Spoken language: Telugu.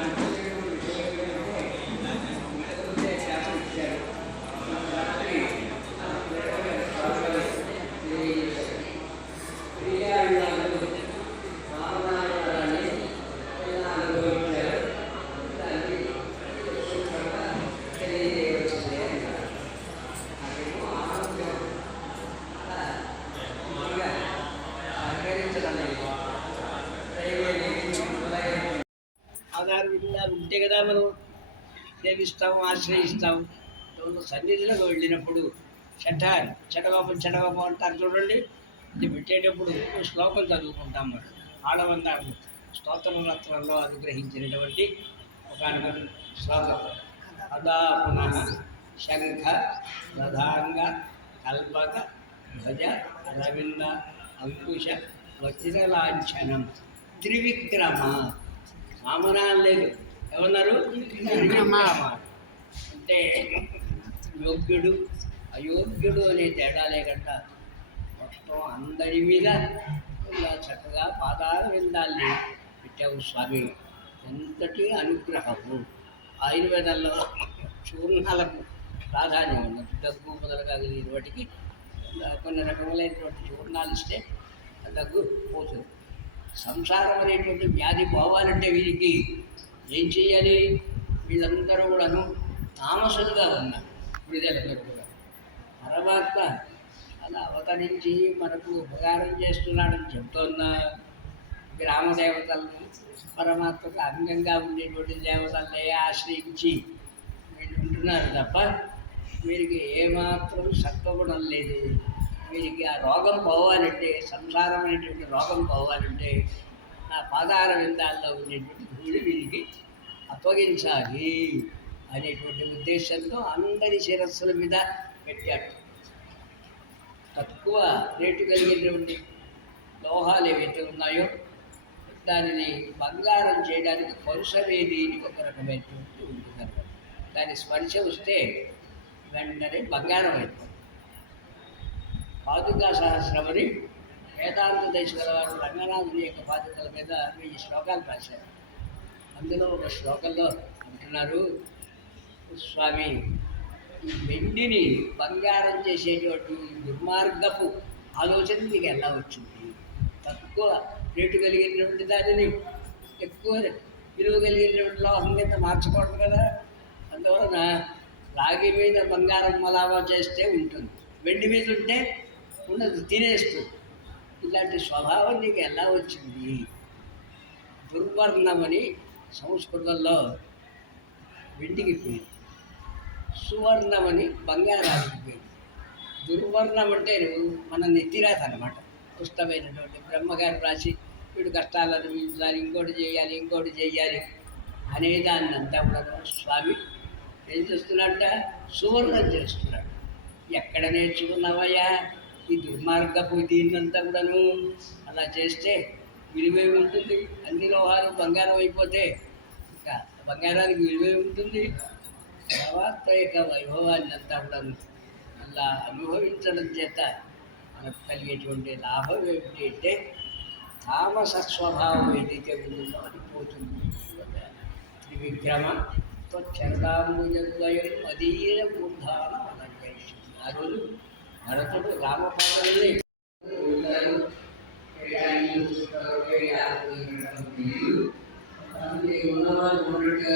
Thank you. ఆధారం ఇలా ఉంటే కదా మనం. సేవిస్తాం ఆశ్రయిస్తాం సన్నిధిలో సన్నిధిలోకి వెళ్ళినప్పుడు చటార్ చటగోపం చటగోపం అంటారు చూడండి. ఇది పెట్టేటప్పుడు శ్లోకం చదువుకుంటాం మనం. ఆడవందాము. స్తోత్ర అనుగ్రహించినటువంటి ఒక శ్లోకం. అదా పునః శంఖ ప్రధాంగ కల్పక ధ్వజ రవింద అంకుశ వజ్రలాంఛనం త్రివిక్రమ సామనాలు లేదు. ఏమన్నారు అంటే యోగ్యుడు అయోగ్యుడు అనే తేడా లేకుండా మొత్తం అందరి మీద ఇలా చక్కగా పాదాల విందాల్ని పెట్టావు స్వామి. ఎంతటి అనుగ్రహము. ఆయుర్వేదంలో చూర్ణాలకు ప్రాధాన్యం ఉన్నది దగ్గు మొదలుగా కలిగిన వాటికి కొన్ని రకములైనటువంటి చూర్ణాలు ఇస్తే ఆ దగ్గు పోతుంది. సంసారం అనేటువంటి వ్యాధి పోవాలంటే వీరికి ఏం చేయాలి? వీళ్ళందరూ కూడాను తామసులుగా ఉన్నారు. విడుదలందరూ కూడా పరమాత్మ అలా అవతరించి మనకు ఉపకారం చేస్తున్నాడని చెప్తున్న గ్రామ దేవతలను పరమాత్మకు అంగంగా ఉండేటువంటి దేవతలనే ఆశ్రయించి వీళ్ళు ఉంటున్నారు తప్ప వీరికి ఏమాత్రం సత్వగుణం లేదు. వీరికి ఆ రోగం పోవాలంటే సంసారం అనేటువంటి రోగం పోవాలంటే ఆ పాదార విందాల్లో ఉండేటువంటి ధూళి వీరికి అప్పగించాలి అనేటువంటి ఉద్దేశంతో అందరి శిరస్సుల మీద పెట్టాడు. తక్కువ రేటు కలిగినటువంటి లోహాలు ఏవైతే ఉన్నాయో దానిని బంగారం చేయడానికి పరుసవేది అని ఒక రకమైనటువంటి ఉంటుంది. దాని స్పర్శ వస్తే వెంటనే బంగారం అయిపోతుంది. పాదుకా సహస్రమని వేదాంత దేశగల వారు రంగనాథుని యొక్క బాధ్యతల మీద వెయ్యి శ్లోకాలు రాశారు. అందులో ఒక శ్లోకంలో అంటున్నారు స్వామి ఈ వెండిని బంగారం చేసేటువంటి దుర్మార్గపు ఆలోచన మీకు ఎలా వచ్చింది? తక్కువ రేటు కలిగినటువంటి దానిని ఎక్కువ విలువ కలిగినటువంటి లోహం కింద మార్చకూడదు కదా? అందువలన రాగి మీద బంగారం మలావా చేస్తే ఉంటుంది. వెండి మీద ఉంటే ఉండదు తినేస్తుంది. ఇలాంటి స్వభావం నీకు ఎలా వచ్చింది? దుర్వర్ణమని సంస్కృతంలో వెండికి పేరు. సువర్ణమని బంగారానికి పేరు. దుర్వర్ణం అంటే మన నెత్తిరాత అనమాట పుస్తమైనటువంటి బ్రహ్మగారు రాసి వీడు కష్టాలను అనుభవించాలి ఇంకోటి చేయాలి ఇంకోటి చేయాలి అనేదాన్ని అంతా కూడా స్వామి ఏం చేస్తున్నాడట? సువర్ణం చేస్తున్నాడు. ఎక్కడ నేర్చుకున్నావయ్యా? ఈ దుర్మార్గపు దీన్నంతా కూడాను అలా చేస్తే విలువే ఉంటుంది. అన్ని లోహాలు బంగారం అయిపోతే ఇంకా బంగారానికి విలువే ఉంటుంది. తర్వాత యొక్క వైభవాన్ని అంతా కూడా అలా అనుభవించడం చేత మనకు కలిగేటువంటి లాభం ఏమిటి అంటే తామస స్వభావం ఏదైతే ఉంటుందో అది పోతుంది. త్రివిక్రమ త్వచ్చరదాంబుజద్వయం అదీయ మూర్ధాన అలంకరిస్తుంది ఆ రోజు భరతుడు రామపాదల్ని ఉన్నవాళ్ళు ఉన్నట్టుగా